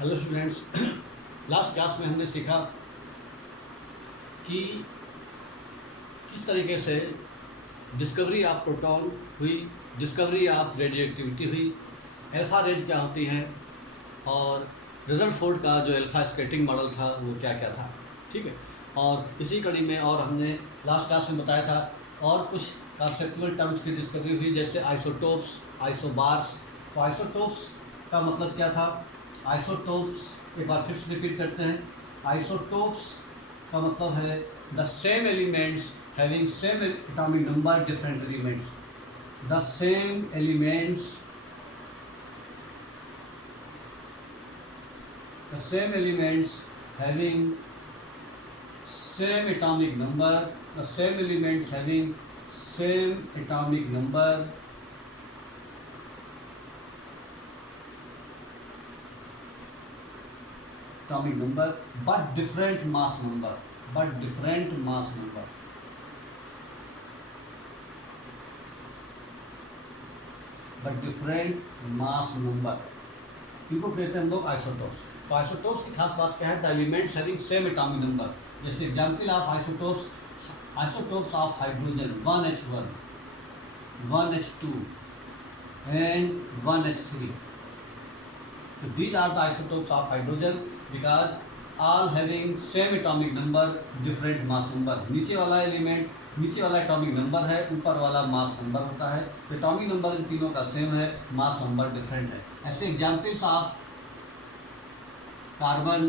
Hello students. Last class में हमने सीखा कि किस तरीके से डिस्कवरी ऑफ प्रोटॉन हुई, डिस्कवरी ऑफ रेडियो एक्टिविटी हुई, अल्फ़ा रेज क्या होती हैं और रदरफोर्ड का जो अल्फ़ा स्कैटरिंग मॉडल था वो क्या क्या था। ठीक है, और इसी कड़ी में और हमने लास्ट क्लास में बताया था और कुछ कॉन्सेप्चुअल टर्म्स की डिस्कवरी हुई, जैसे आइसोटोप्स, आइसोबार्स। तो आइसोटोप्स का मतलब क्या था? आइसोटोप्स एक बार फिर से रिपीट करते हैं। आइसोटोप्स का मतलब है the same elements having same atomic number different elements. The same elements, the same elements having same atomic number, the same elements having same atomic number, but different mass number, but different mass number. but different mass number इनको कहते हैं हम लोग isotopes. तो isotopes की खास बात क्या है? The elements having same atomic number. जैसे example of isotopes, isotopes of hydrogen 1H1, 1H2 and 1H3. So these are the isotopes of hydrogen because all having same atomic number, different mass number. नीचे वाला element, नीचे वाला atomic number है, ऊपर वाला mass number होता है। तो एटॉमिक नंबर इन तीनों का सेम है, मास नंबर डिफरेंट है। ऐसे examples of carbon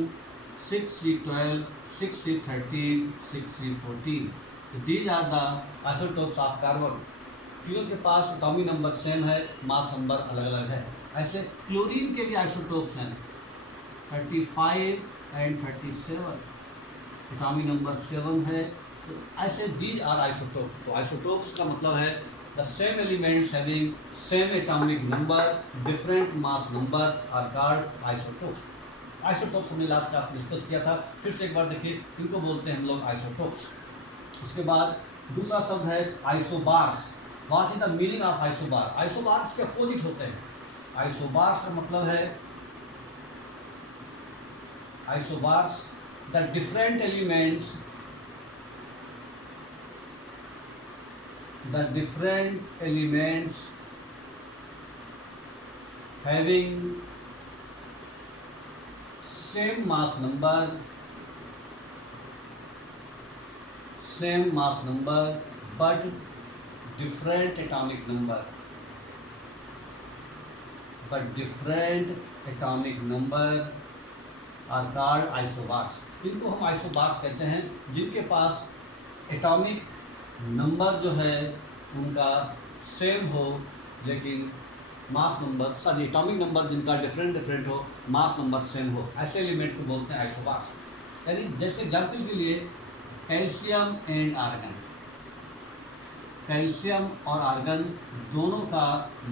6C12, 6C13, 6C14. तो these are the isotopes of carbon. तीनों के पास एटॉमिक नंबर सेम है, मास नंबर अलग अलग है। ऐसे क्लोरीन के लिए आइसोटोप्स हैं 35 एंड 37, एटॉमिक नंबर 7 है। तो ऐसे दीज आर आइसोटोप्स। तो आइसोटोप्स का मतलब है the same elements having same atomic number, different mass number are called isotopes. Isotopes हमने लास्ट क्लास में डिस्कस किया था, फिर से एक बार देखिए, इनको बोलते हैं हम लोग आइसोटोप्स। उसके बाद दूसरा शब्द है isobars. What is the meaning of isobar? Isobars के अपोजिट होते हैं। आइसोबार्स का मतलब है isobars the different elements, the different elements having same mass number, but different atomic number, are called isobars. इनको हम आइसोबार्स कहते हैं, जिनके पास एटॉमिक नंबर जो है उनका सेम हो, लेकिन mass number, sorry, atomic number जिनका डिफरेंट हो, मास नंबर सेम हो, ऐसे एलिमेंट को बोलते हैं आइसोबार्स। यानी जैसे एग्जाम्पल के लिए कैल्शियम एंड आर्गन, कैल्शियम और आर्गन दोनों का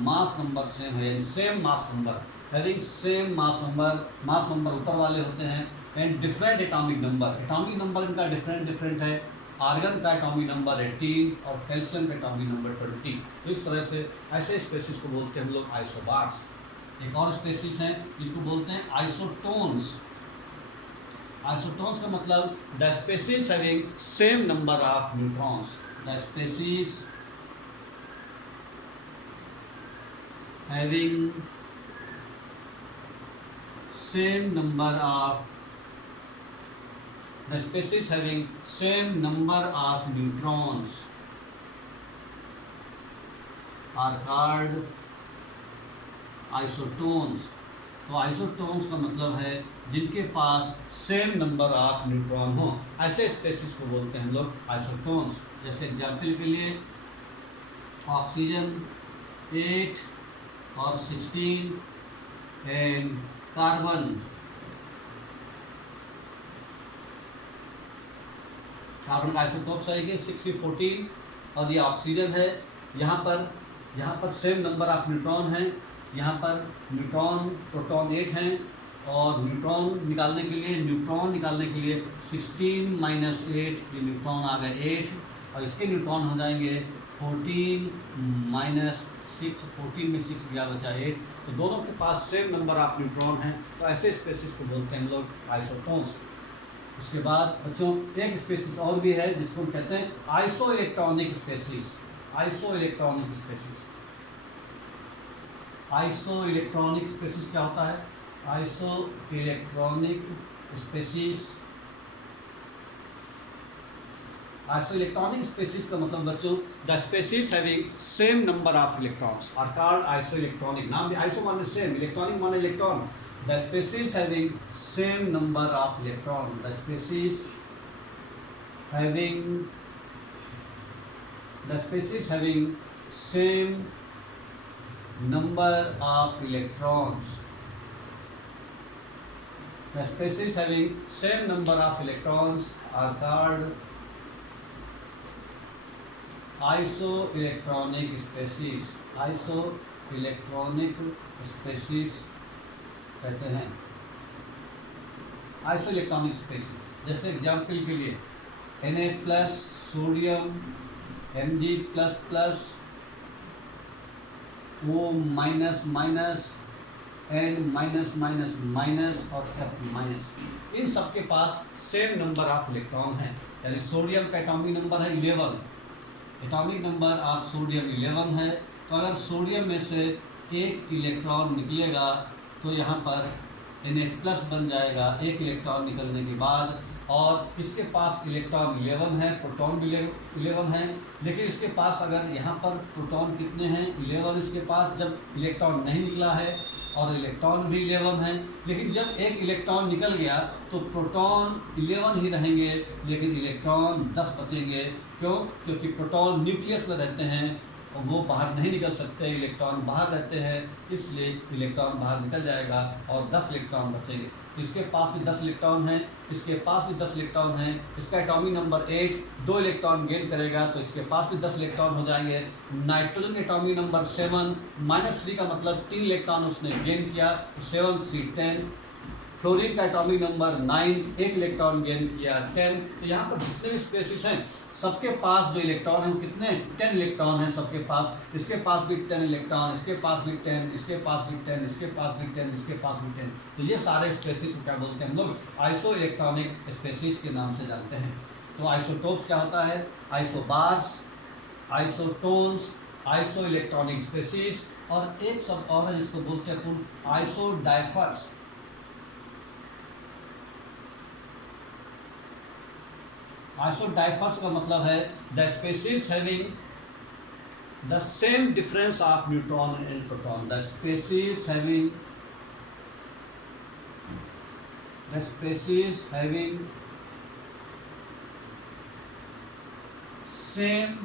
मास नंबर सेम है, यानी same mass number, having same mass number ऊपर वाले होते हैं, एंड डिफरेंट एटॉमिक नंबर इनका डिफरेंट है। आर्गन का एटॉमिक नंबर 18 और कैल्शियम का एटॉमिक नंबर 20। तो इस तरह से ऐसे स्पेसिस को बोलते हैं हम लोग आइसोबार्स। एक और स्पेसिस हैं जिनको बोलते हैं आइसोटोन्स। आइसोटोन्स का मतलब the species having same number of neutrons, the species having same number of the species having same number of neutrons are called isotones. तो आइसोटोन्स का मतलब है जिनके पास सेम नंबर ऑफ न्यूट्रॉन हो, ऐसे स्पेसिस को बोलते हैं हम लोग आइसोटोन्स। जैसे एग्जाम्पल के लिए ऑक्सीजन 8 और 16 एंड कार्बन का आइसोटोप्स आएंगे 6C14, और ये ऑक्सीजन है। यहाँ पर सेम नंबर ऑफ न्यूट्रॉन हैं। यहाँ पर प्रोटॉन 8 हैं, और न्यूट्रॉन निकालने के लिए 16 माइनस 8, ये न्यूट्रॉन आ गए 8, और इसके न्यूट्रॉन हो जाएंगे 14 माइनस 6, 14 में 6 गया बचा 8, तो दोनों के पास सेम नंबर ऑफ न्यूट्रॉन हैं, तो ऐसे स्पेसिस को बोलते हैं हम लोग आइसोटोन्स। उसके बाद बच्चों एक स्पेसिस और भी है जिसको हम कहते हैं iso electronic species. Iso electronic species, iso electronic species क्या होता है? Iso electronic species, iso electronic species का मतलब बच्चों the species having same number of electrons are called iso electronic. नाम भी आइसो माने सेम, इलेक्ट्रॉनिक माने electron. The species having same number of electron, the species having same number of electrons, the species having same number of electrons are called isoelectronic species। isoelectronic species कहते हैं isoelectronic species। जैसे example के लिए Na+ sodium, Mg++, O-, N-, और F-, इन सब के पास same number of electron है। यानी सोडियम का एटॉमिक नंबर है 11, एटॉमिक नंबर ऑफ सोडियम 11 है। तो अगर सोडियम में से एक इलेक्ट्रॉन निकलेगा तो यहाँ पर Na+ बन जाएगा एक इलेक्ट्रॉन निकलने के बाद, और इसके पास इलेक्ट्रॉन 11 है, प्रोटॉन भी 11 है, लेकिन इसके पास अगर यहाँ पर प्रोटॉन कितने हैं? 11 इसके पास, जब इलेक्ट्रॉन नहीं निकला है, और इलेक्ट्रॉन भी 11 है, लेकिन जब एक इलेक्ट्रॉन निकल गया तो प्रोटॉन 11 ही रहेंगे लेकिन इलेक्ट्रॉन 10 बचेंगे। क्यों? क्योंकि प्रोटॉन न्यूक्लियस में रहते हैं और वो बाहर नहीं निकल सकते, इलेक्ट्रॉन बाहर रहते हैं, इसलिए इलेक्ट्रॉन बाहर निकल जाएगा और 10 इलेक्ट्रॉन बचेंगे। इसके पास भी 10 इलेक्ट्रॉन हैं, इसके पास भी 10 इलेक्ट्रॉन हैं, इसका एटॉमिक नंबर 8, 2 इलेक्ट्रॉन गेन करेगा तो इसके पास भी 10 इलेक्ट्रॉन हो जाएंगे। नाइट्रोजन एटॉमिक नंबर 7, -3 का मतलब 3 इलेक्ट्रॉन उसने गेन किया, तो 7, 3, 10। फ्लोरीन का एटॉमिक नंबर 9, 1 इलेक्ट्रॉन गेन किया, 10। तो यहाँ पर जितने भी स्पेसिस हैं सबके पास जो इलेक्ट्रॉन हैं वो कितने? 10 इलेक्ट्रॉन हैं सबके पास। इसके पास भी 10 इलेक्ट्रॉन, इसके पास भी 10, इसके पास भी 10, इसके पास भी 10, इसके पास भी 10। तो ये सारे स्पेसिस को क्या बोलते हैं हम लोग? आइसो इलेक्ट्रॉनिक स्पेसिस के नाम से जानते हैं। तो आइसोटोप्स क्या होता है? Isobars, isotones, iso electronic species, और एक सब और है जिसको बोलते हैं आइसोडाइफर्स। आइसोडाइफर्स का मतलब है the species having the same difference of neutron and proton. The species having same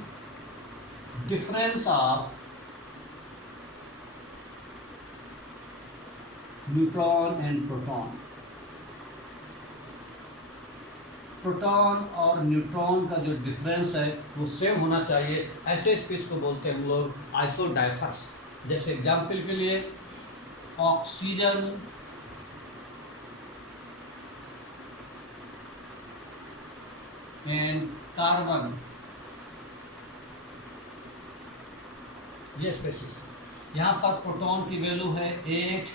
difference of neutron and proton. Proton और न्यूट्रॉन का जो डिफरेंस है वो सेम होना चाहिए, ऐसे स्पेस को बोलते हैं हम लोग आइसोडाइफर्स। जैसे एग्जाम्पल के लिए ऑक्सीजन, एंड कार्बन, ये स्पेसिस। यहाँ पर प्रोटॉन की वैल्यू है 8,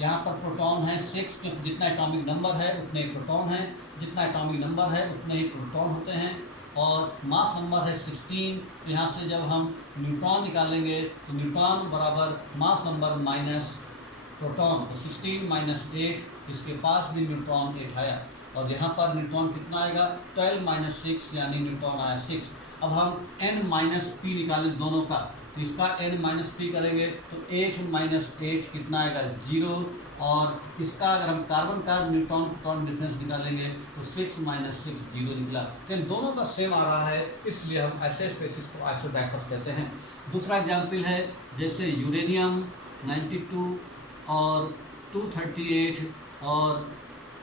यहाँ पर प्रोटॉन है 6, क्योंकि जितना एटॉमिक नंबर है उतने ही प्रोटॉन है, जितना एटॉमिक नंबर है उतने ही प्रोटॉन होते हैं, और मास नंबर है 16। यहाँ से जब हम न्यूट्रॉन निकालेंगे तो न्यूट्रॉन बराबर मास नंबर माइनस प्रोटॉन, तो 16 - 8, इसके पास भी न्यूट्रॉन 8 आया, और यहाँ पर न्यूट्रॉन कितना आएगा? 12 - 6, यानी न्यूट्रॉन आया 6। अब हम n-p निकालें दोनों का, तो इसका n-p करेंगे तो 8 - 8 कितना आएगा? 0, और इसका अगर हम कार्बन का न्यूट्रॉन प्रोटॉन डिफरेंस निकालेंगे तो 6 - 6 0 निकला। तो इन दोनों का सेम आ रहा है, इसलिए हम ऐसे स्पेसिस को आइसोडाइफर्स कहते हैं। दूसरा एग्जाम्पल है जैसे यूरेनियम 92 और 238, और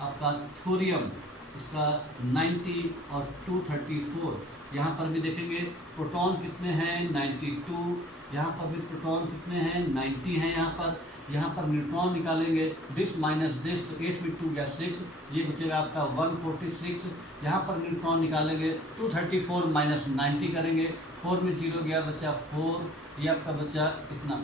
आपका थोरियम इसका 90 और 234। यहाँ पर भी देखेंगे प्रोटॉन कितने हैं? 92। यहाँ पर भी प्रोटॉन कितने हैं? 90 हैं यहाँ पर न्यूट्रॉन निकालेंगे, दिस माइनस दिस, तो 8 में 2 गया 6, ये बचेगा आपका 146। यहाँ पर न्यूट्रॉन निकालेंगे 234 - 90 करेंगे 4 में 0 गया, बचा 4, ये आपका बचा कितना।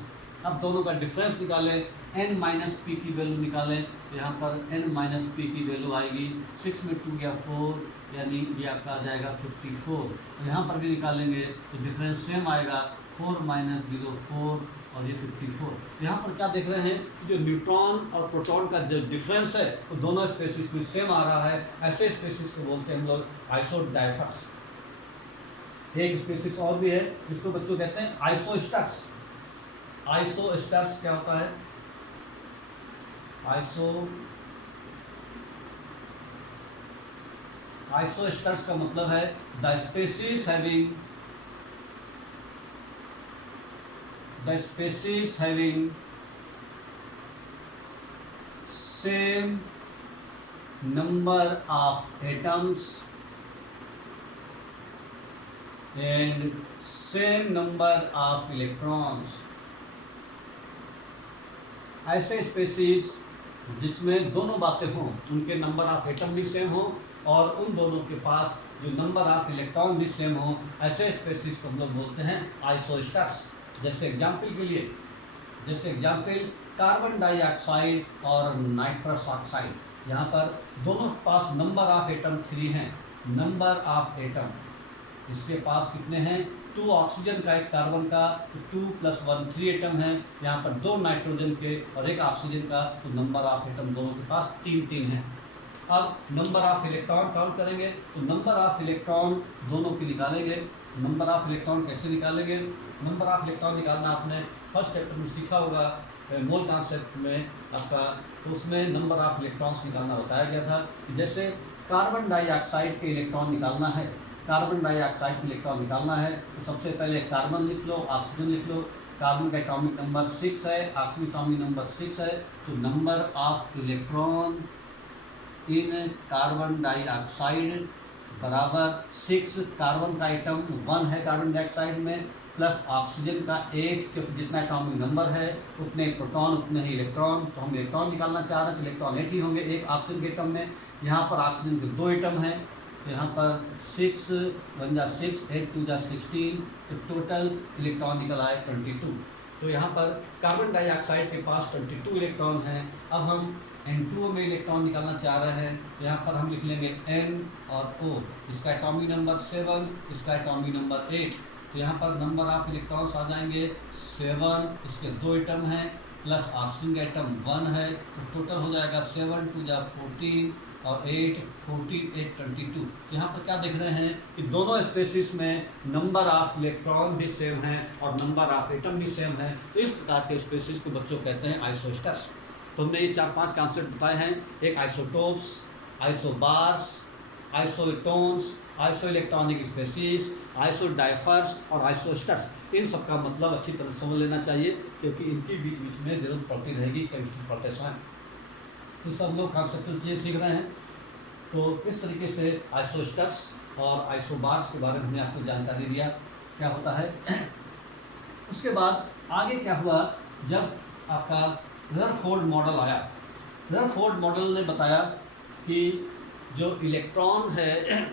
अब दोनों का डिफरेंस निकालें, n माइनस पी की वैल्यू निकालें, तो यहाँ पर n माइनस पी की वैल्यू आएगी 6 में 2 गया 4, यानी ये आपका आ जाएगा 54। तो यहाँ पर भी निकालेंगे तो डिफरेंस सेम आएगा, 4 माइनस 0 4 और ये 54। यहाँ पर क्या देख रहे हैं कि जो न्यूट्रॉन और प्रोटॉन का जो डिफरेंस है वो तो दोनों स्पेसिस में सेम आ रहा है। ऐसे स्पेसिस को बोलते हैं हम लोग आइसोडाइफर्स। एक स्पेसिस और भी है जिसको बच्चों कहते हैं आइसोस्टर्स। आइसोस्टर्स क्या होता है? आइसोस्टर्स का मतलब है the species having same number of atoms and same number of electrons. ऐसे स्पेसिस जिसमें दोनों बातें हों, उनके नंबर ऑफ एटम भी सेम हो और उन दोनों के पास जो नंबर ऑफ इलेक्ट्रॉन भी सेम हो, ऐसे स्पेसिस को हम लोग बोलते हैं आइसोस्टर्स। जैसे एग्जाम्पल कार्बन डाइऑक्साइड और नाइट्रस ऑक्साइड, यहाँ पर दोनों के पास नंबर ऑफ एटम 3 हैं। नंबर ऑफ एटम इसके पास कितने हैं? 2 ऑक्सीजन का, 1 कार्बन का, तो 2 + 1 3 एटम हैं। यहाँ पर 2 नाइट्रोजन के और 1 ऑक्सीजन का, तो नंबर ऑफ एटम दोनों के पास 3 हैं। अब नंबर ऑफ इलेक्ट्रॉन काउंट करेंगे तो नंबर ऑफ इलेक्ट्रॉन दोनों की निकालेंगे। नंबर ऑफ इलेक्ट्रॉन कैसे निकालेंगे? नंबर ऑफ इलेक्ट्रॉन निकालना आपने फर्स्ट चैप्टर में सीखा होगा, मोल कॉन्सेप्ट में आपका, तो उसमें नंबर ऑफ इलेक्ट्रॉन्स निकालना बताया गया था। जैसे कार्बन डाइऑक्साइड के इलेक्ट्रॉन निकालना है, कार्बन डाइऑक्साइड के इलेक्ट्रॉन निकालना है तो सबसे पहले कार्बन लिख लो, ऑक्सीजन लिख लो। कार्बन का एटॉमिक नंबर 6 है, ऑक्सीजन एटॉमिक नंबर 6 है, तो number of electron in carbon dioxide बराबर 6। कार्बन का एटम 1 है कार्बन डाइऑक्साइड में, प्लस ऑक्सीजन का 8, क्योंकि जितना एटॉमिक नंबर है उतने प्रोटॉन उतने ही इलेक्ट्रॉन, तो हम इलेक्ट्रॉन निकालना चाह रहे हैं तो इलेक्ट्रॉन 8 ही होंगे एक ऑक्सीजन के एटम में। यहाँ पर ऑक्सीजन के 2 एटम हैं, तो यहाँ पर 6 1 जा 6, 8 2 जा 16, तो टोटल इलेक्ट्रॉन निकल आए 22। तो यहाँ पर कार्बन डाइऑक्साइड के पास 22 इलेक्ट्रॉन हैं। अब हम N2O में इलेक्ट्रॉन निकालना चाह रहे हैं, तो यहाँ पर हम लिख लेंगे N और O। इसका एटॉमिक नंबर 7, इसका एटॉमिक नंबर 8, तो यहाँ पर नंबर ऑफ इलेक्ट्रॉन्स आ जाएंगे 7, इसके 2 एटम हैं, प्लस ऑक्सीजन का एटम 1 है, तो टोटल हो जाएगा 7 2 जा 14 और 8 14 8 22। यहाँ पर क्या देख रहे हैं कि दोनों स्पेसिस में नंबर ऑफ इलेक्ट्रॉन भी सेम है और नंबर ऑफ एटम भी सेम है। तो इस प्रकार के स्पेसिस को बच्चों कहते हैं आइसोस्टर्स। तो हमने ये 4-5 कॉन्सेप्ट बताए हैं, एक isotopes, isobars, isotones, iso electronic species, isodiaphers और आइसोस्टर्स। इन सब का मतलब अच्छी तरह समझ लेना चाहिए, क्योंकि इनकी बीच बीच में जरूरत पड़ती रहेगी केमिस्ट्री पढ़ते समय। तो सब लोग कॉन्सेप्चुअल चीज़ें सीख रहे हैं। तो इस तरीके से आइसोस्टर्स और आइसोबार्स के बारे में हमने आपको जानकारी दिया क्या होता है। उसके बाद आगे क्या हुआ, जब आपका रदरफोर्ड मॉडल आया। रदरफोर्ड मॉडल ने बताया कि जो इलेक्ट्रॉन है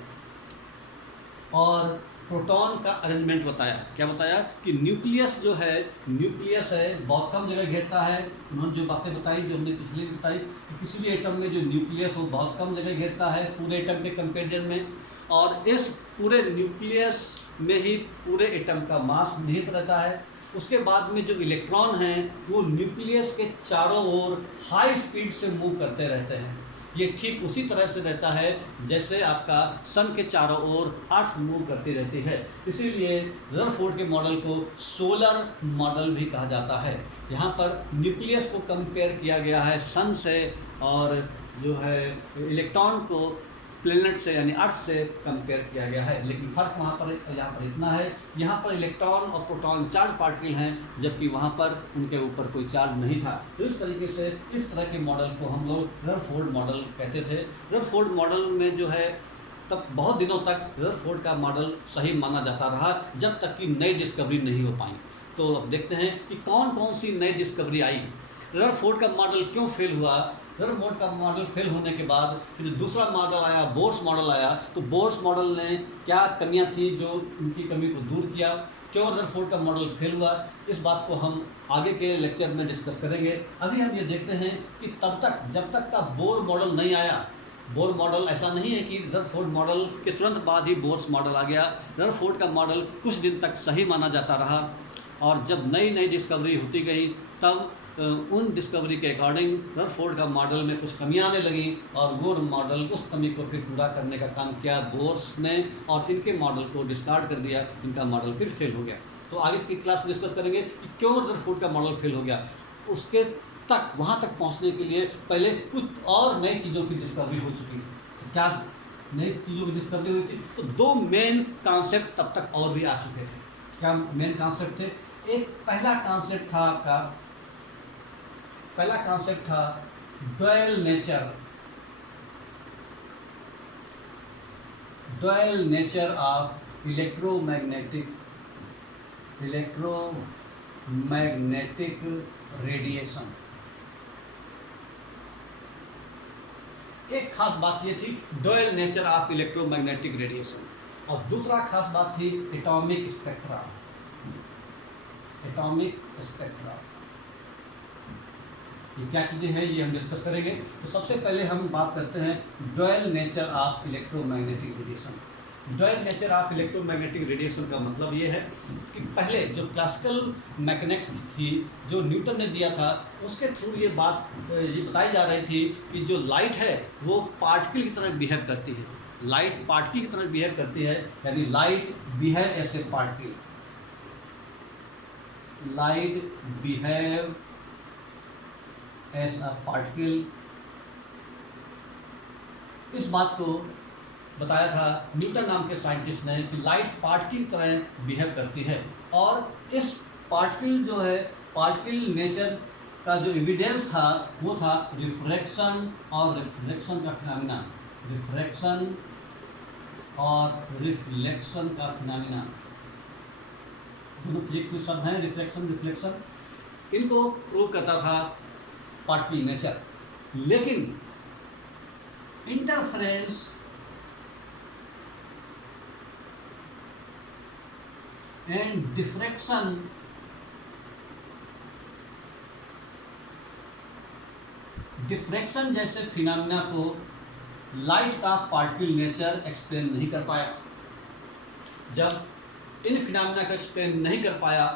और प्रोटॉन का अरेंजमेंट बताया। क्या बताया कि न्यूक्लियस जो है, न्यूक्लियस है बहुत कम जगह घेरता है। उन्होंने जो बातें बताई, जो हमने पिछले भी बताई, कि किसी भी एटम में जो न्यूक्लियस हो बहुत कम जगह घेरता है पूरे एटम के कंपेरिजन में, और इस पूरे न्यूक्लियस में ही पूरे एटम का मास निहित रहता है। उसके बाद में जो इलेक्ट्रॉन हैं वो न्यूक्लियस के चारों ओर हाई स्पीड से मूव करते रहते हैं। ये ठीक उसी तरह से रहता है जैसे आपका सन के चारों ओर अर्थ मूव करती रहती है। इसीलिए रदरफोर्ड के मॉडल को सोलर मॉडल भी कहा जाता है। यहाँ पर न्यूक्लियस को कंपेयर किया गया है सन से, और जो है इलेक्ट्रॉन को प्लेनेट से यानी अर्थ से कंपेयर किया गया है। लेकिन फ़र्क वहाँ पर यहाँ पर इतना है, यहाँ पर इलेक्ट्रॉन और प्रोटॉन चार्ज पार्टिकल हैं, जबकि वहाँ पर उनके ऊपर कोई चार्ज नहीं था। तो इस तरीके से इस तरह के मॉडल को हम लोग रदरफोर्ड मॉडल कहते थे। रदरफोर्ड मॉडल में जो है तब बहुत दिनों तक रदरफोर्ड का मॉडल सही माना जाता रहा, जब तक कि नई डिस्कवरी नहीं हो पाई। तो अब देखते हैं कि कौन कौन सी नई डिस्कवरी आई। रदरफोर्ड का मॉडल क्यों फेल हुआ, रदरफोर्ड मोड का मॉडल फेल होने के बाद फिर दूसरा मॉडल आया, बोर्स मॉडल आया। तो बोर्स मॉडल ने क्या कमियां थी जो उनकी कमी को दूर किया, क्यों रदरफोर्ड का मॉडल फेल हुआ, इस बात को हम आगे के लेक्चर में डिस्कस करेंगे। अभी हम ये देखते हैं कि तब तक जब तक का बोर मॉडल नहीं आया, बोर मॉडल ऐसा नहीं है कि रदरफोर्ड मॉडल के तुरंत बाद ही बोर्स मॉडल आ गया। रदरफोर्ड का मॉडल कुछ दिन तक सही माना जाता रहा और जब नई नई डिस्कवरी होती गई तब उन डिस्कवरी के अकॉर्डिंग रदरफोर्ड का मॉडल में कुछ कमियां आने लगी और बोर मॉडल उस कमी को फिर पूरा करने का काम किया बोर्स ने और इनके मॉडल को डिस्कार्ड कर दिया, इनका मॉडल फिर फेल हो गया। तो आगे की क्लास में डिस्कस करेंगे कि क्यों रदरफोर्ड का मॉडल फेल हो गया। उसके तक वहाँ तक पहुँचने के लिए पहले कुछ और नई चीज़ों की डिस्कवरी हो चुकी थी। तो क्या नई चीज़ों की डिस्कवरी हुई थी? तो दो मेन कॉन्सेप्ट तब तक और भी आ चुके थे। क्या मेन कॉन्सेप्ट थे? एक पहला कॉन्सेप्ट था आपका, पहला कॉन्सेप्ट था dual nature of electromagnetic radiation. एक खास बात ये थी dual nature of electromagnetic radiation, और दूसरा खास बात थी एटॉमिक स्पेक्ट्रा। ये क्या चीज़ें हैं ये हम डिस्कस करेंगे। तो सबसे पहले हम बात करते हैं dual nature of electromagnetic radiation. Dual nature of electromagnetic radiation का मतलब ये है कि पहले जो क्लासिकल मैकेनिक्स थी जो न्यूटन ने दिया था उसके थ्रू ये बताई जा रही थी कि जो लाइट है वो पार्टिकल की तरह बिहेव करती है, लाइट पार्टिकल की तरह बिहेव करती है, यानी light behave as a particle, light behave as a particle. इस बात को बताया था न्यूटन नाम के साइंटिस्ट ने कि लाइट पार्टिकल की तरह बिहेव करती है, और इस पार्टिकल जो है पार्टिकल नेचर का जो एविडेंस था वो था रिफ्रैक्शन और रिफ्लेक्शन का फिनोमेना, रिफ्रैक्शन और रिफ्लेक्शन का फिनोमेना। दोनों फिजिक्स में शब्द हैं, रिफ्लेक्शन, इनको प्रूव करता था पार्टिकल नेचर। लेकिन इंटरफेरेंस एंड डिफ्रैक्शन जैसे फिनोमेना को लाइट का पार्टिकल नेचर एक्सप्लेन नहीं कर पाया। जब इन फिनोमेना को एक्सप्लेन नहीं कर पाया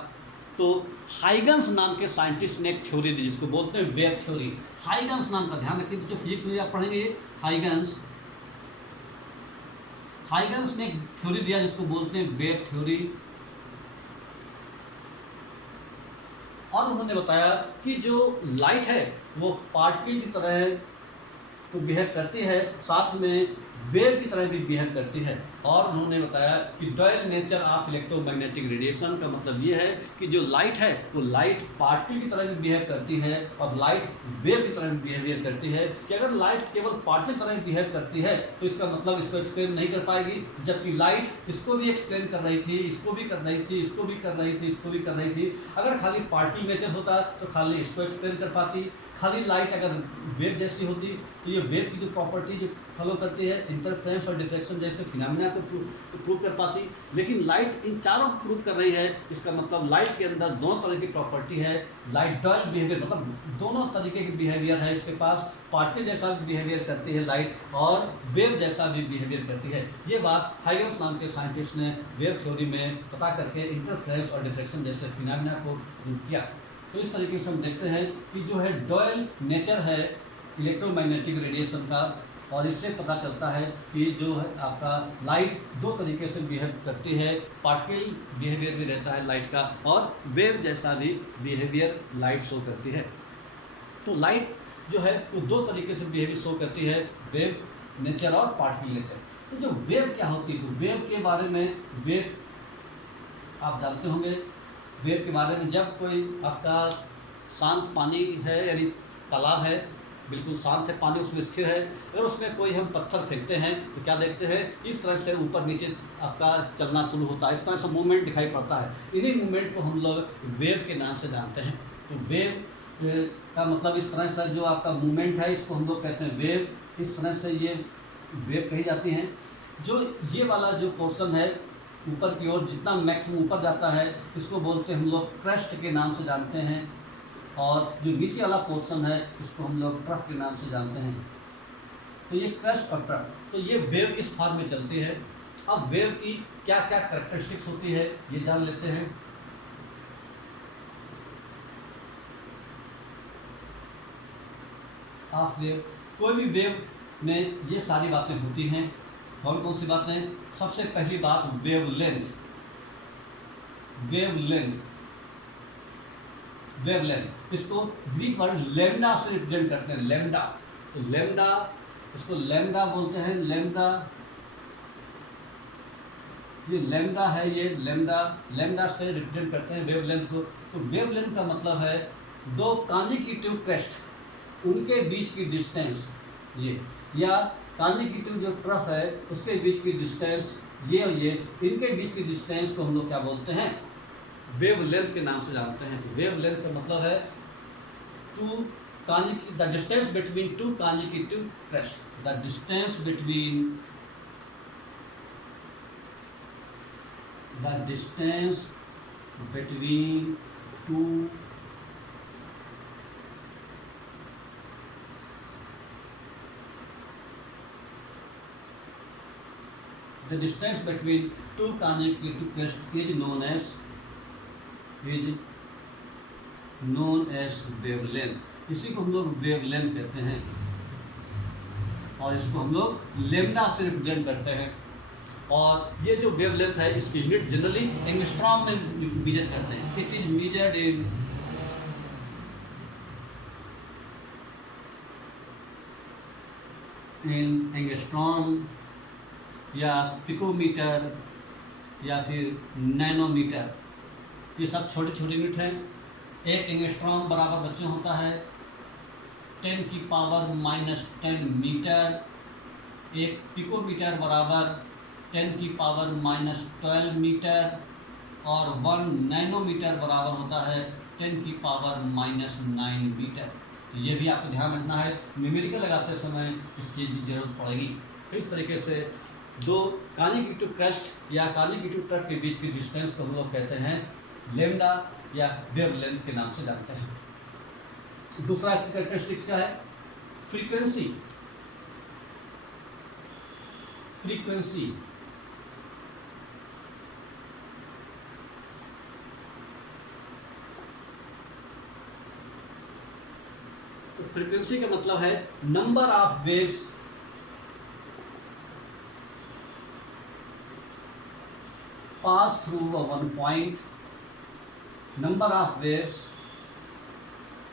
तो हाइगन्स नाम के साइंटिस्ट ने एक थ्योरी दी जिसको बोलते हैं वेव थ्योरी। हाइगन्स नाम का ध्यान रखिए, जो फिजिक्स में आप पढ़ेंगे हाइगन्स ने एक थ्योरी दिया जिसको बोलते हैं वेव थ्योरी, और उन्होंने बताया कि जो लाइट है वो पार्टिकल की तरह तो बिहेव करती है, साथ में वेव की तरह भी बिहेव करती है। और उन्होंने बताया कि dual nature of electromagnetic radiation का मतलब ये है कि जो लाइट है वो लाइट पार्टिकल की तरह भी बिहेव करती है और लाइट वेव की तरह भी बिहेवियर करती है। कि अगर लाइट केवल पार्टिकल की तरह बिहेव करती है तो इसका मतलब इसको एक्सप्लेन नहीं कर पाएगी, जबकि लाइट इसको भी एक्सप्लेन कर रही थी, इसको भी कर रही थी, इसको भी कर रही थी, इसको भी कर रही थी। अगर खाली पार्टिकल नेचर होता तो खाली इसको एक्सप्लेन कर पाती, खाली लाइट अगर वेव जैसी होती तो ये वेव की जो प्रॉपर्टी जो फॉलो करती है इंटरफेरेंस और डिफ्रैक्शन जैसे फिनोमेना को प्रूव कर पाती। लेकिन लाइट इन चारों को प्रूव कर रही है, इसका मतलब लाइट के अंदर दोनों तरह की प्रॉपर्टी है। लाइट ड्यूअल बिहेवियर मतलब दोनों तरीके की बिहेवियर है इसके पास, पार्टिकल जैसा भी बिहेवियर करती है लाइट और वेव जैसा भी बिहेवियर करती है। ये बात हाइगन्स नाम के साइंटिस्ट ने वेव थ्योरी में पता करके इंटरफेरेंस और डिफ्रैक्शन जैसे फिनोमेना को प्रूव किया। तो इस तरीके से हम देखते हैं कि जो है ड्यूअल नेचर है इलेक्ट्रोमैग्नेटिक रेडिएशन का, और इससे पता चलता है कि जो है आपका लाइट दो तरीके से बिहेव करती है, पार्टिकल बिहेवियर भी रहता है लाइट का और वेव जैसा भी बिहेवियर लाइट शो करती है। तो लाइट जो है वो दो तरीके से बिहेवियर शो करती है, वेव नेचर और पार्टिकल नेचर। तो जो वेव क्या होती है, तो वेव के बारे में, वेव आप जानते होंगे, वेव के बारे में जब कोई आपका शांत पानी है यानी तालाब है, बिल्कुल शांत है पानी, उसमें स्थिर है, अगर उसमें कोई हम पत्थर फेंकते हैं तो क्या देखते हैं इस तरह से ऊपर नीचे आपका चलना शुरू होता है, इस तरह से मूवमेंट दिखाई पड़ता है। इन्हीं मूवमेंट को हम लोग वेव के नाम से जानते हैं। तो वेव का मतलब इस तरह से जो आपका मूवमेंट है इसको हम लोग कहते हैं वेव। इस तरह से ये वेव कही जाती हैं। जो ये वाला जो पोर्शन है ऊपर की ओर जितना मैक्सिमम ऊपर जाता है इसको बोलते हैं हम लोग क्रेस्ट के नाम से जानते हैं, और जो नीचे वाला पोर्शन है इसको हम लोग ट्रफ के नाम से जानते हैं। तो ये क्रेस्ट और ट्रफ, तो ये वेव इस फॉर्म में चलती है। अब वेव की क्या क्या कैरेक्टरिस्टिक्स होती है ये जान लेते हैं। ऑफ वेव, कोई भी वेव में ये सारी बातें होती हैं। कौन कौन सी बातें? सबसे पहली बात wave length. Wave length, wave length इसको ग्रीक वर्ड लैम्डा से रिप्रेजेंट करते हैं। लैम्डा, तो लैम्डा, इसको लैम्डा बोलते हैं। लैम्डा, ये लैम्डा है, ये लैम्डा, लैम्डा से रिप्रेजेंट करते हैं वेव लेंथ को। तो वेव लेंथ का मतलब है दो कॉन्जिक्यूटिव क्रेस्ट उनके बीच की डिस्टेंस ये, या कॉन्जिक्यूटिव जो ट्रफ है उसके बीच की डिस्टेंस ये और ये, इनके बीच की डिस्टेंस को हम लोग क्या बोलते हैं? वेव लेंथ के नाम से जानते हैं। तो वेव लेंथ का मतलब है the distance between two consecutive crest, the distance between two the distance between two consecutive crests is known as wavelength। इसी को हम लोग वेवलेंथ कहते हैं, और इसको हम लोग लेम्डा से रिप्रेजेंट करते हैं। और ये जो वेवलेंथ है इसकी यूनिट जनरली एंगस्ट्रॉम में मेजर करते हैं। It is measured in angstrom या पिकोमीटर या फिर नैनोमीटर, ये सब छोटे छोटे यूनिट हैं। एक एंगस्ट्रॉम बराबर बच्चों होता है 10⁻⁻10 मीटर। एक पिकोमीटर बराबर 10⁻⁻12 मीटर, और 1 नैनोमीटर बराबर होता है 10⁻⁻9 मीटर। तो ये भी आपको ध्यान रखना है, न्यूमेरिकल लगाते समय इसकी जरूरत पड़ेगी। तो इस तरीके से दो कॉन्जिक्यूटिव क्रेस्ट या कॉन्जिक्यूटिव ट्रफ के बीच की डिस्टेंस को हम लोग कहते हैं लेम्डा या वेवलेंथ के नाम से जानते हैं। दूसरा इसकी कैरेक्टरिस्टिक्स क्या है? फ्रीक्वेंसी। फ्रीक्वेंसी तो फ्रीक्वेंसी का मतलब है number of waves pass through one point, number of waves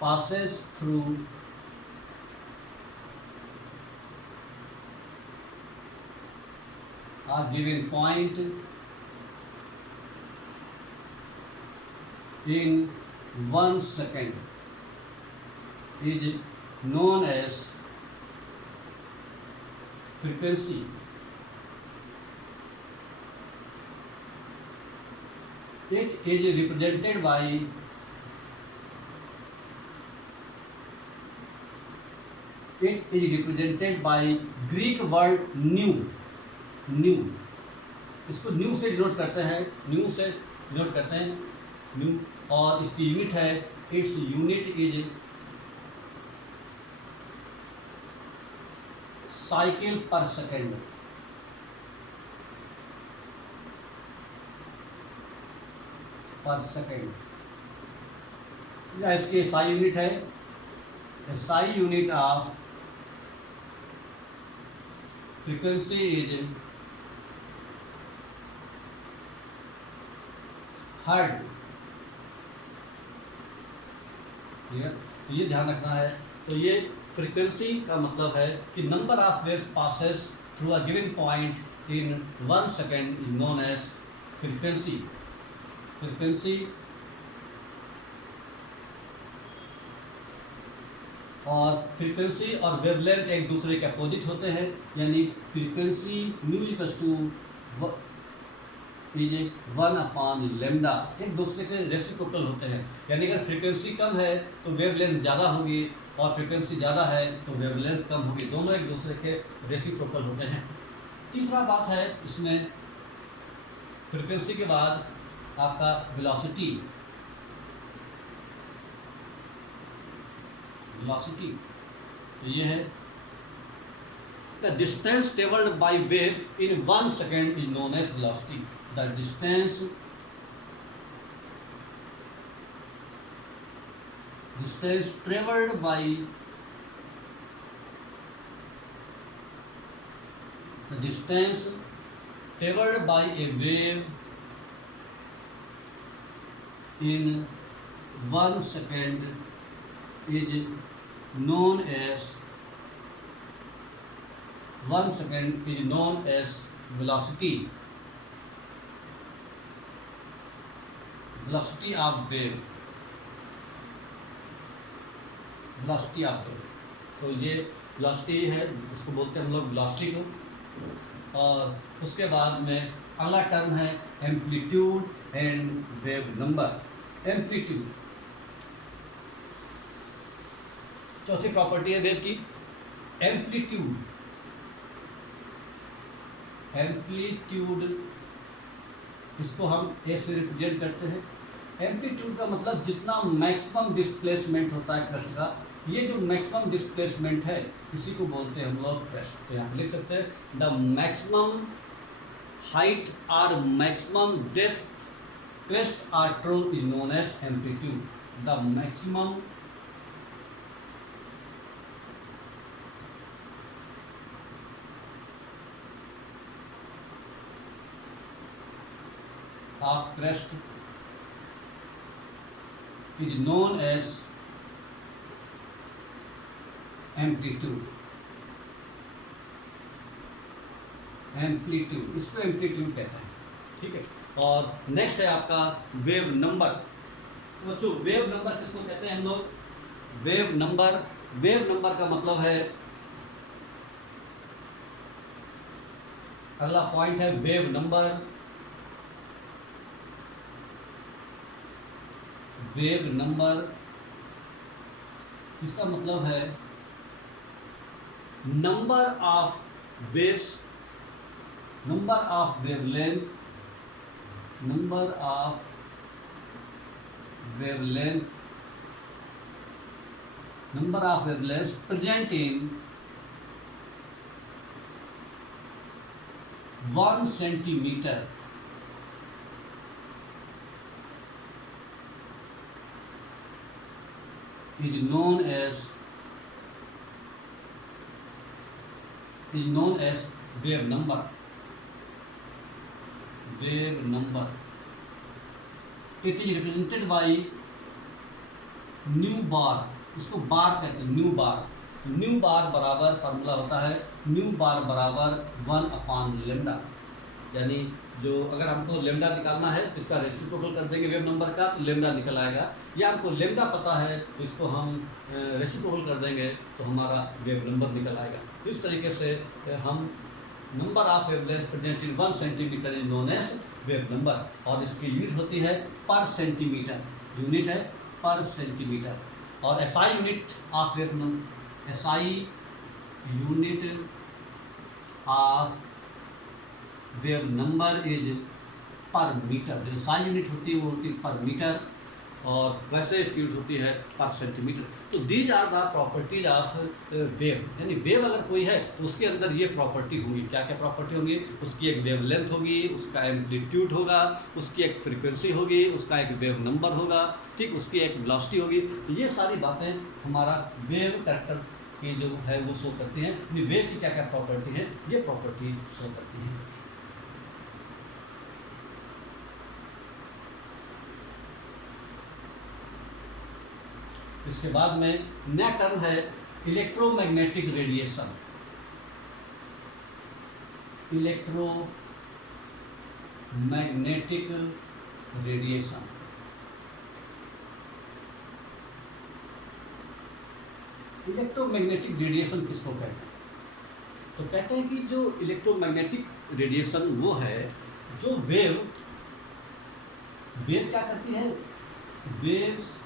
passes through a given point in 1 second is known as frequency। It is represented by Greek word nu। New, इसको new से denote करते हैं, new से denote करते हैं new, और इसकी unit है, इट्स यूनिट इज साइकिल पर सेकेंड। पर सेकेंड, या इसकी SI यूनिट है, SI unit of frequency is hertz. ठीक है, ये ध्यान रखना है। तो ये फ्रीक्वेंसी का मतलब है कि number of waves passes through a given point in 1 second is known as frequency. Frequency और फ्रीक्वेंसी और वेवलेंथ एक दूसरे के अपोजिट होते हैं, यानी frequency nu equals to is 1/λ, एक दूसरे के रेसिप्रोकल होते हैं। यानी अगर फ्रीक्वेंसी कम है तो वेवलेंथ ज़्यादा होगी, और फ्रीक्वेंसी ज़्यादा है तो वेवलेंथ कम होगी, दोनों एक दूसरे के रेसिप्रोकल होते हैं। तीसरा बात है इसमें, फ्रीक्वेंसी के बाद आपका वेलोसिटी, तो ये है the distance traveled by wave in 1 second is known as velocity. The distance traveled by a wave in 1 second is known as velocity. Velocity of wave. तो ये वेलोसिटी है, इसको बोलते हैं हम लोग वेलोसिटी को। और उसके बाद में अगला टर्म है amplitude and wave number. Amplitude चौथी प्रॉपर्टी है वेव की, एम्पलीट्यूड, इसको हम ए से रिप्रेजेंट करते हैं। एम्पलीट्यूड का मतलब जितना मैक्सिमम डिस्प्लेसमेंट होता है क्रस्ट का, ये जो मैक्सिमम डिस्प्लेसमेंट है इसी को बोलते हैं हम लोग क्रस्ट। तो यहाँ पे लिख सकते हैं द मैक्सिमम हाइट और maximum depth crest or trough is known as amplitude. The maximum of crest is known as amplitude। इसको एम्पलीट्यूड कहते हैं, ठीक है। और नेक्स्ट है आपका वेव नंबर। तो जो वेव नंबर किसको कहते हैं हम लोग, वेव नंबर का मतलब है, अगला पॉइंट है वेव नंबर। इसका मतलब है number of waves, number of wavelength present in 1 centimetre is known as wave number। It is represented by nu bar, इसको बार कहते हैं, न्यू बार बराबर फार्मूला होता है न्यू बार बराबर 1/λ। यानी जो अगर हमको लेमडा निकालना है तो इसका रेसिप्रोकल कर देंगे वेव नंबर का, तो लेमडा निकल आएगा। या हमको लेमडा पता है तो इसको हम रेसिप्रोकल कर देंगे तो हमारा वेव नंबर निकल आएगा। तो इस तरीके से हम number of wavelength present in 1 centimetre is known as wave number. और इसकी यूनिट होती है पर सेंटीमीटर, यूनिट है पर सेंटीमीटर। और SI unit of wave number, SI unit of wave number is पर मीटर। जो एसआई यूनिट होती है वो होती है पर मीटर, और वैसे इसकी यूनिट होती है पर सेंटीमीटर। तो these are the properties of wave. यानी वेव अगर कोई है तो उसके अंदर ये प्रॉपर्टी होंगी। क्या क्या प्रॉपर्टी होंगी, उसकी एक वेव लेंथ होगी, उसका एम्पलीट्यूड होगा, उसकी एक फ्रीक्वेंसी होगी, उसका एक वेव नंबर होगा, ठीक, उसकी एक वेलोसिटी होगी। तो ये सारी बातें हमारा वेव कैरेक्टर की जो है वो शो करती हैं। वेव की क्या क्या प्रॉपर्टी है, ये प्रॉपर्टी शो करती हैं। इसके बाद में नया टर्म है electromagnetic radiation. Electromagnetic radiation, electromagnetic radiation किसको कहते हैं? तो कहते हैं कि जो इलेक्ट्रोमैग्नेटिक रेडिएशन वो है जो वेव वेव क्या करती है? Waves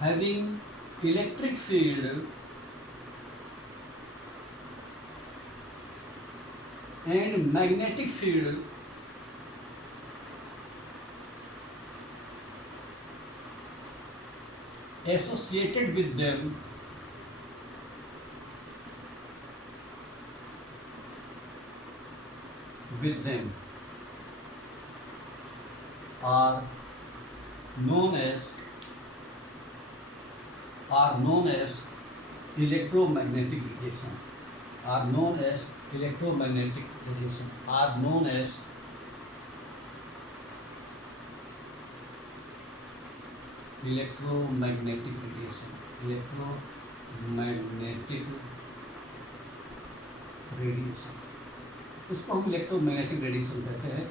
having electric field and magnetic field associated with them are known as electromagnetic radiation. Are known as electromagnetic radiation. Are known as electromagnetic radiation. Electromagnetic radiation. उसको हम electromagnetic radiation कहते हैं।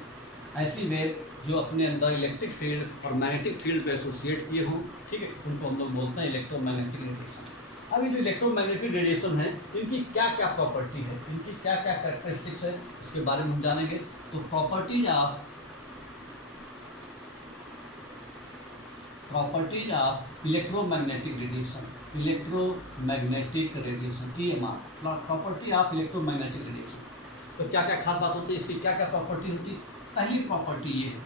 ऐसी wave जो अपने अंदर इलेक्ट्रिक फील्ड और magnetic field पे एसोसिएट किए हों, ठीक है, उनको हम लोग बोलते हैं इलेक्ट्रोमैग्नेटिक रेडिएशन। अब ये जो इलेक्ट्रोमैग्नेटिक रेडिएशन है, इनकी क्या क्या प्रॉपर्टी है, इनकी क्या क्या कैरेक्टरिस्टिक्स है, इसके बारे में हम जानेंगे। तो properties of electromagnetic radiation, electromagnetic radiation, EMR, property of electromagnetic radiation. तो क्या क्या खास बात होती है, इसकी क्या क्या प्रॉपर्टी होती है? पहली प्रॉपर्टी ये है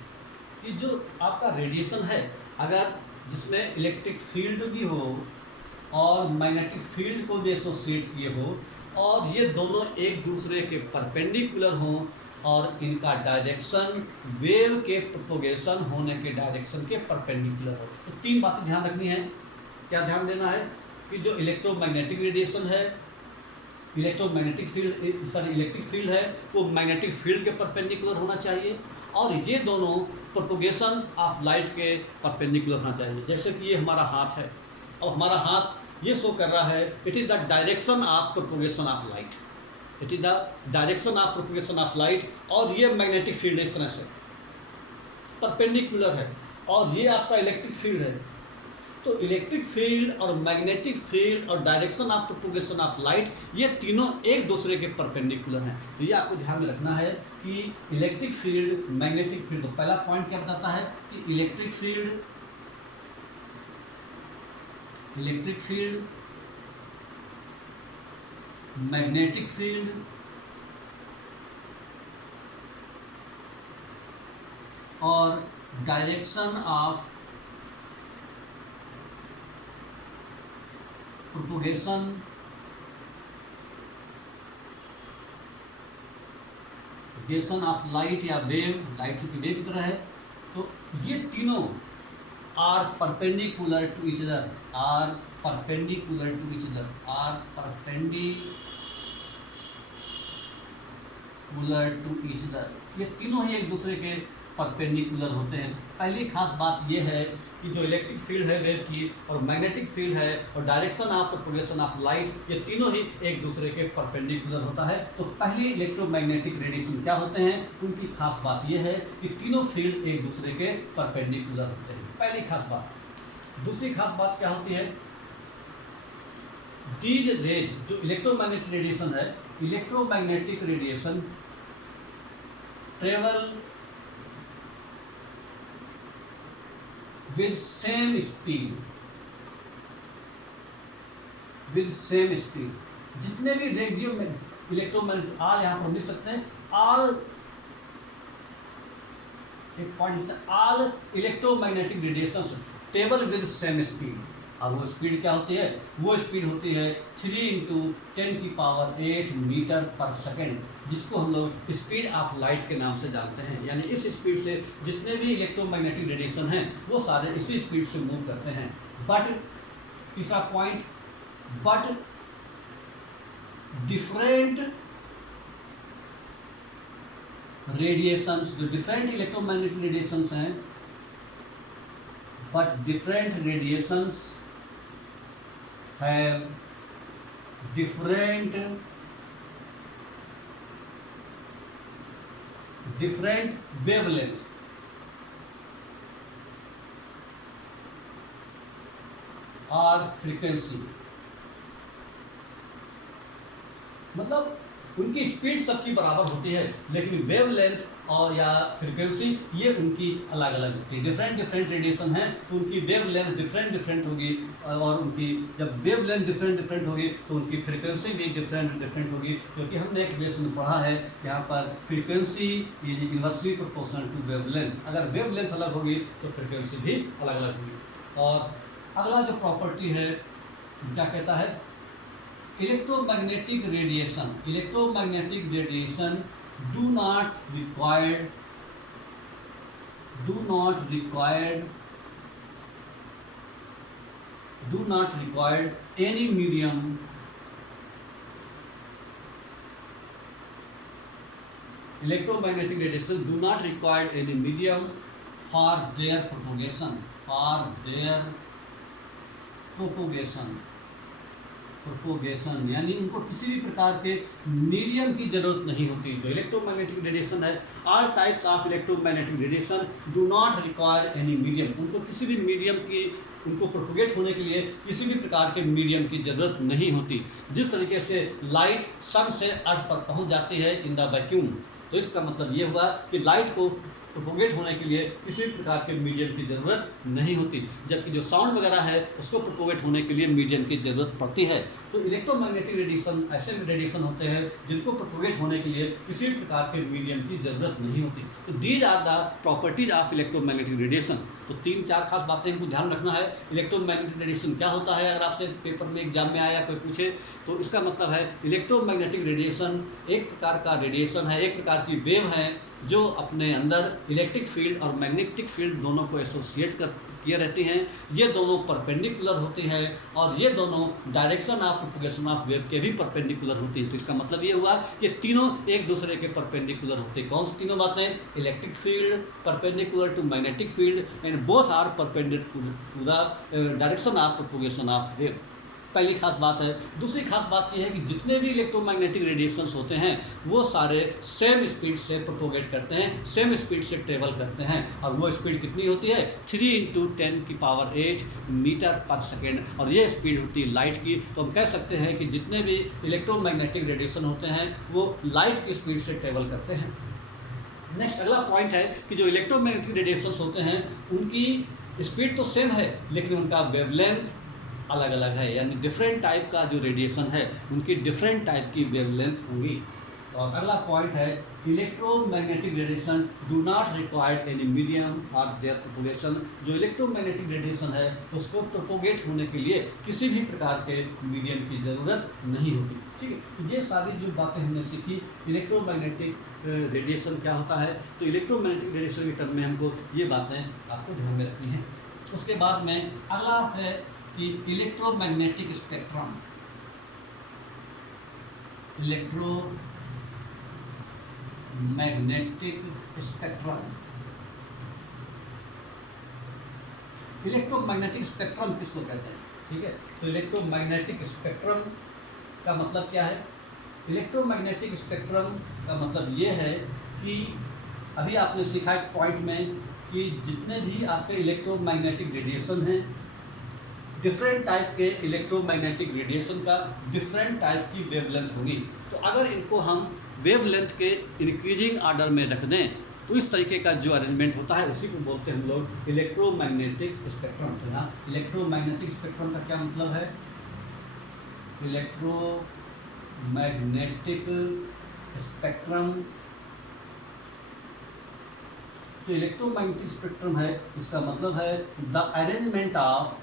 कि जो आपका रेडिएशन है, अगर जिसमें इलेक्ट्रिक फील्ड भी हो और मैग्नेटिक फील्ड को भी एसोसिएट किए हो, और ये दोनों एक दूसरे के परपेंडिकुलर हों, और इनका डायरेक्शन वेव के प्रोपोगेशन होने के डायरेक्शन के परपेंडिकुलर हो। तो तीन बातें ध्यान रखनी है। क्या ध्यान देना है कि जो इलेक्ट्रोमैग्नेटिक रेडिएशन है, इलेक्ट्रिक फील्ड है, वो मैग्नेटिक फील्ड के परपेंडिकुलर होना चाहिए, और ये दोनों प्रोपोगेशन ऑफ लाइट के परपेंडिकुलर होना चाहिए। जैसे कि ये हमारा हाथ है, और हमारा हाथ ये शो कर रहा है, it is the direction of propagation of light, it is the direction of propagation of light, और ये मैग्नेटिक फील्ड इस तरह से परपेंडिकुलर है, और ये आपका इलेक्ट्रिक फील्ड है। तो इलेक्ट्रिक फील्ड और मैग्नेटिक फील्ड और direction of propagation of light, ये तीनों एक दूसरे के परपेंडिकुलर हैं। तो ये आपको ध्यान में रखना है कि इलेक्ट्रिक फील्ड, मैग्नेटिक फील्ड। तो पहला पॉइंट क्या बताता है कि इलेक्ट्रिक फील्ड मैग्नेटिक फील्ड और direction of propagation of light या वेव, लाइट चूंकि वेव की तरह है, तो ये तीनों are perpendicular to each other, ये तीनों ही एक दूसरे के परपेंडिकुलर होते हैं। पहली खास बात यह है कि जो इलेक्ट्रिक फील्ड है वेव की, और मैग्नेटिक फील्ड है, और direction of propagation of light, ये तीनों ही एक दूसरे के परपेंडिकुलर होता है। तो पहली इलेक्ट्रोमैग्नेटिक रेडिएशन क्या होते हैं, उनकी खास बात यह है कि तीनों फील्ड एक दूसरे के परपेंडिकुलर होते हैं, पहली खास बात। दूसरी खास बात क्या होती है, दीज रेज, जो इलेक्ट्रोमैग्नेटिक रेडिएशन है, electromagnetic radiation travel with same speed, जितने भी रेडियो में इलेक्ट्रोमैग्नेटिक, आल यहाँ पर लिख सकते हैं, आल एक पॉइंट लिखते हैं, all electromagnetic radiation travel with same speed. और वो स्पीड क्या होती है, वो स्पीड होती है 3 × 10⁸ मीटर पर सेकेंड, जिसको हम लोग स्पीड ऑफ लाइट के नाम से जानते हैं। यानी इस स्पीड से जितने भी इलेक्ट्रोमैग्नेटिक रेडिएशन हैं, वो सारे इसी स्पीड से मूव करते हैं। बट तीसरा पॉइंट, बट डिफरेंट रेडिएशंस, जो डिफरेंट इलेक्ट्रोमैग्नेटिक रेडिएशंस हैं, but different radiations have different wavelength, और फ्रीक्वेंसी। मतलब उनकी स्पीड सबकी बराबर होती है, लेकिन वेवलेंथ और या फ्रीक्वेंसी ये उनकी अलग अलग होती है। डिफरेंट डिफरेंट रेडिएशन है तो उनकी वेवलेंथ डिफरेंट डिफरेंट होगी, और उनकी जब वेवलेंथ डिफरेंट डिफरेंट होगी तो उनकी फ्रीक्वेंसी भी डिफरेंट डिफरेंट होगी, क्योंकि हमने एक लेसन में पढ़ा है यहाँ पर frequency is inversely proportional to wavelength. अगर वेवलेंथ अलग होगी तो फ्रीक्वेंसी भी अलग अलग होगी। और अगला जो प्रॉपर्टी है क्या कहता है, electromagnetic radiation. Electromagnetic radiation do not require any medium electromagnetic radiation do not require any medium for their propagation यानी उनको किसी भी प्रकार के मीडियम की जरूरत नहीं होती। जो इलेक्ट्रोमैग्नेटिक रेडिएशन है, all types of electromagnetic radiation do not require any medium, उनको किसी भी मीडियम की, उनको प्रोपोगेट होने के लिए किसी भी प्रकार के मीडियम की जरूरत नहीं होती। जिस तरीके से लाइट सन से अर्थ पर पहुंच जाती है इन द वैक्यूम, तो इसका मतलब ये हुआ कि लाइट को प्रोपोगेट होने के लिए किसी भी प्रकार के मीडियम की ज़रूरत नहीं होती, जबकि जो साउंड वगैरह है उसको प्रोपोगेट होने के लिए मीडियम की ज़रूरत पड़ती है। तो इलेक्ट्रोमैग्नेटिक रेडिएशन ऐसे रेडिएशन होते हैं जिनको प्रोपोगेट होने के लिए किसी भी प्रकार के मीडियम की ज़रूरत नहीं होती। तो these are the properties of electromagnetic radiation. तो 3-4 खास बातें इनको ध्यान रखना है। इलेक्ट्रोमैग्नेटिक रेडिएशन क्या होता है, अगर आपसे पेपर में एग्जाम में आया कोई पूछे तो इसका मतलब है इलेक्ट्रोमैग्नेटिक रेडिएशन एक प्रकार का रेडिएशन है, एक प्रकार की वेव है जो अपने अंदर इलेक्ट्रिक फील्ड और मैग्नेटिक फील्ड दोनों को एसोसिएट किए रहती हैं। ये दोनों परपेंडिकुलर होती हैं और ये दोनों direction of propagation of wave के भी परपेंडिकुलर होती हैं। तो इसका मतलब ये हुआ कि तीनों एक दूसरे के परपेंडिकुलर होते हैं। कौन सी तीनों बातें? Electric field perpendicular to magnetic field and both are perpendicular to the direction of propagation of wave. पहली खास बात है। दूसरी खास बात यह है कि जितने भी इलेक्ट्रोमैग्नेटिक रेडिएशंस होते हैं वो सारे सेम स्पीड से प्रोपोगेट करते हैं, सेम स्पीड से ट्रेवल करते हैं। और वो स्पीड कितनी होती है? 3 × 10⁸ मीटर पर सेकेंड। और ये स्पीड होती है लाइट की। तो हम कह सकते हैं कि जितने भी इलेक्ट्रोमैग्नेटिक रेडिएशन होते हैं वो लाइट की स्पीड से ट्रेवल करते हैं। नेक्स्ट अगला पॉइंट है कि जो इलेक्ट्रोमैग्नेटिक रेडिएशंस होते हैं उनकी स्पीड तो सेम है लेकिन उनका वेवलेंथ अलग अलग है, यानी डिफरेंट टाइप का जो रेडिएशन है उनकी डिफरेंट टाइप की वेवलेंथ होंगी। और अगला पॉइंट है electromagnetic radiation do not require any medium for their propagation. जो इलेक्ट्रोमैग्नेटिक रेडिएशन है उसको प्रोपोगेट होने के लिए किसी भी प्रकार के मीडियम की ज़रूरत नहीं होती। ठीक है, तो ये सारी जो बातें हमने सीखी। इलेक्ट्रोमैग्नेटिक रेडिएशन क्या होता है, तो इलेक्ट्रोमैग्नेटिक रेडिएशन के टर्म में हमको ये बातें आपको ध्यान में रखनी है। उसके बाद में अगला है कि electromagnetic spectrum. Electromagnetic spectrum, electromagnetic spectrum किसको कहते हैं? ठीक है, तो इलेक्ट्रोमैग्नेटिक स्पेक्ट्रम का मतलब क्या है? इलेक्ट्रोमैग्नेटिक स्पेक्ट्रम का मतलब ये है कि अभी आपने सीखा एक पॉइंट में कि जितने भी आपके इलेक्ट्रोमैग्नेटिक रेडिएशन हैं, डिफरेंट टाइप के इलेक्ट्रोमैग्नेटिक रेडिएशन का डिफरेंट टाइप की वेवलेंथ होगी। तो अगर इनको हम वेवलेंथ के इंक्रीजिंग ऑर्डर में रख दें तो इस तरीके का जो अरेंजमेंट होता है उसी को बोलते हैं हम लोग इलेक्ट्रोमैग्नेटिक स्पेक्ट्रम। तो यहाँ इलेक्ट्रोमैग्नेटिक स्पेक्ट्रम का क्या मतलब है? इलेक्ट्रोमैग्नेटिक स्पेक्ट्रम, जो इलेक्ट्रोमैग्नेटिक स्पेक्ट्रम है इसका मतलब है the arrangement of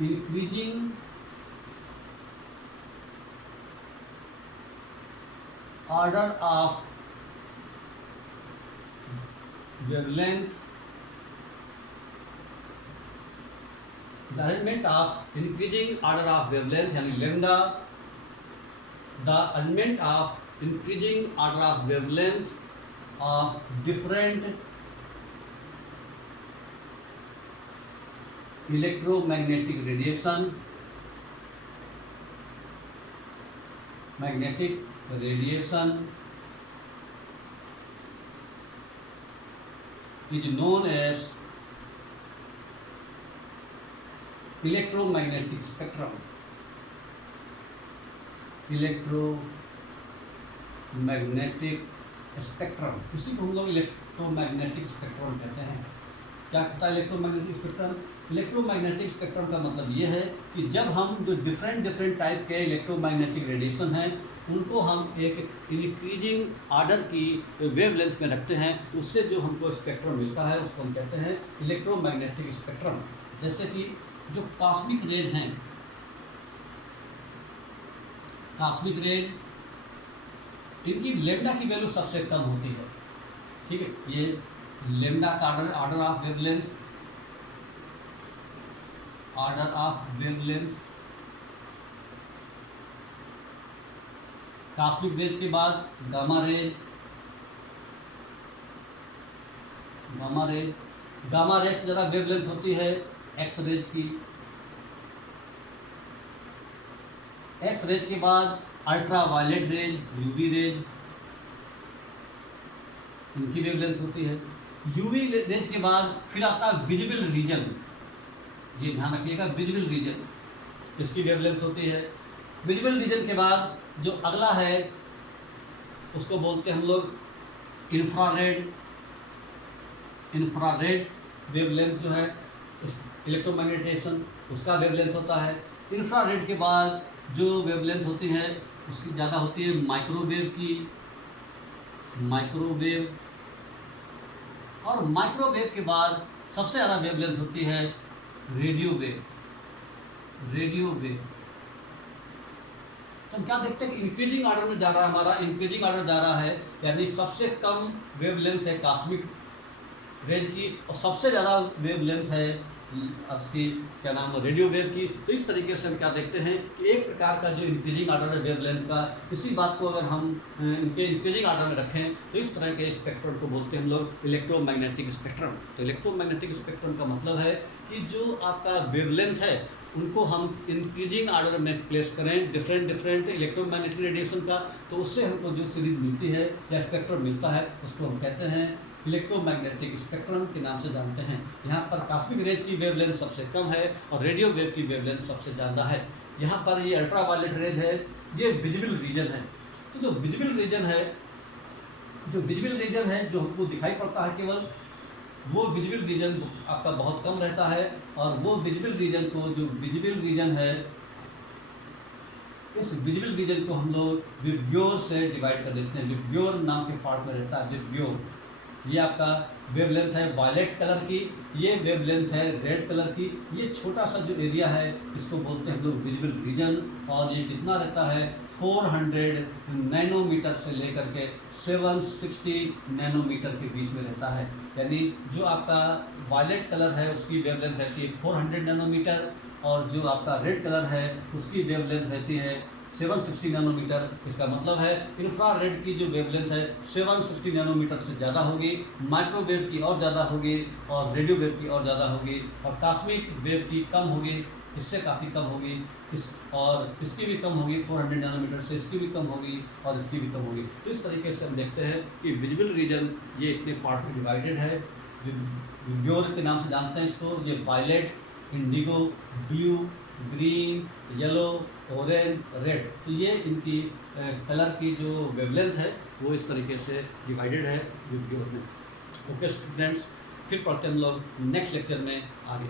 increasing order of wavelength, the arrangement of increasing order of wavelength यानी lambda, the arrangement of increasing order of wavelength of different electromagnetic radiation, magnetic radiation is known as electromagnetic spectrum. Electromagnetic spectrum, इसी को हम लोग electromagnetic spectrum कहते हैं। क्या कहता है इलेक्ट्रोमैग्नेटिक स्पेक्ट्रम? इलेक्ट्रोमैग्नेटिक स्पेक्ट्रम का मतलब ये है कि जब हम जो डिफरेंट टाइप के इलेक्ट्रोमैग्नेटिक रेडिएशन हैं उनको हम एक इंक्रीजिंग आर्डर की वेवलेंथ में रखते हैं, उससे जो हमको स्पेक्ट्रम मिलता है उसको हम कहते हैं इलेक्ट्रोमैग्नेटिक स्पेक्ट्रम। जैसे कि जो कॉस्मिक रेज हैं, कॉस्मिक रेज इनकी लेमडा की वैल्यू सबसे कम होती है, ठीक है। ये लेमडा का order of wavelength, cosmic rays के बाद गामा रेज, गामा रेज से ज़्यादा वेवलेंथ होती है एक्स रेज की, एक्स रेज के बाद ultra violet rays, UV rays, इनकी वेवलेंथ होती है। यूवी रेंज के बाद फिर आता है विजिबल रीजन, ये ध्यान रखिएगा, विजिबल रीजन, इसकी वेवलेंथ होती है। विजिबल रीजन के बाद जो अगला है उसको बोलते हैं हम लोग इंफ्रारेड। इंफ्रारेड वेवलेंथ जो है इलेक्ट्रोमैग्नेटाइजेशन उसका वेवलेंथ होता है। इंफ्रारेड के बाद जो वेवलेंथ होती है उसकी ज़्यादा होती है माइक्रोवेव की, माइक्रोवेव, और माइक्रोवेव के बाद सबसे ज़्यादा वेवलेंथ होती है रेडियो वेव, रेडियो वेव। तो हम क्या देखते हैं कि इंक्रीजिंग ऑर्डर में जा रहा है, हमारा इंक्रीजिंग ऑर्डर जा रहा है, यानी सबसे कम वेवलेंथ है कॉस्मिक रेज की और सबसे ज़्यादा वेवलेंथ है उसकी क्या नाम है रेडियो वेव की। तो इस तरीके से हम क्या देखते हैं कि एक प्रकार का जो इंक्रीजिंग ऑर्डर है वेवलेंथ का, इसी बात को अगर हम इनके इंक्रीजिंग ऑर्डर में रखें तो इस तरह के स्पेक्ट्रम को बोलते हैं हम लोग इलेक्ट्रोमैग्नेटिक स्पेक्ट्रम। तो इलेक्ट्रोमैग्नेटिक स्पेक्ट्रम का मतलब है कि जो आपका वेवलेंथ है उनको हम इंक्रीजिंग ऑर्डर में प्लेस करें डिफरेंट इलेक्ट्रोमैग्नेटिक रेडिएशन का, तो उससे हमको जो सीरीज मिलती है या स्पेक्ट्रम मिलता है उसको हम कहते हैं इलेक्ट्रोमैग्नेटिक स्पेक्ट्रम के नाम से जानते हैं। यहाँ पर कॉस्मिक रेज की वेवलेंथ सबसे कम है और रेडियो वेव की वेवलेंथ सबसे ज़्यादा है। यहाँ पर ये अल्ट्रा वायलेट रेज है, ये विजिबल रीजन है। तो जो विजिबल रीजन है जो हमको दिखाई पड़ता है केवल, वो विजिबल रीजन आपका बहुत कम रहता है, और वो विजिबल रीजन को, जो विजिबल रीजन है, इस विजिबल रीजन को हम लोग विबग्योर से डिवाइड कर देते हैं। विबग्योर नाम के पार्ट में रहता है विबग्योर। ये आपका वेवलेंथ है वायलेट कलर की, ये वेवलेंथ है रेड कलर की। ये छोटा सा जो एरिया है इसको बोलते हैं हम लोग विजिबल रीजन, और ये कितना रहता है 400 नैनोमीटर से लेकर के 760 नैनोमीटर के बीच में रहता है। यानी जो आपका वायलेट कलर है उसकी वेवलेंथ रहती है 400 नैनोमीटर, और जो आपका रेड कलर है उसकी वेवलेंथ रहती है 760 नैनोमीटर। इसका मतलब है इंफ्रारेड की जो वेवलेंथ है 760 नैनोमीटर से ज़्यादा होगी, माइक्रोवेव की और ज़्यादा होगी, और रेडियो वेव की और ज़्यादा होगी, और कॉस्मिक वेव की कम होगी, इससे काफ़ी कम होगी, और इसकी भी कम होगी 400 नैनोमीटर से, इसकी भी कम होगी और इसकी भी कम होगी। तो इस तरीके से हम देखते हैं कि विजिबल रीजन ये इतने पार्ट में डिवाइडेड है। विबग्योर के नाम से जानते हैं इसको। ये violet, indigo, blue, green, yellow, orange, red, तो ये इनकी कलर की जो वेवलेंथ है वो इस तरीके से डिवाइडेड है विबग्योर में। ओके स्टूडेंट्स, फिर पढ़ते हैं हम लोग नेक्स्ट लेक्चर में आगे।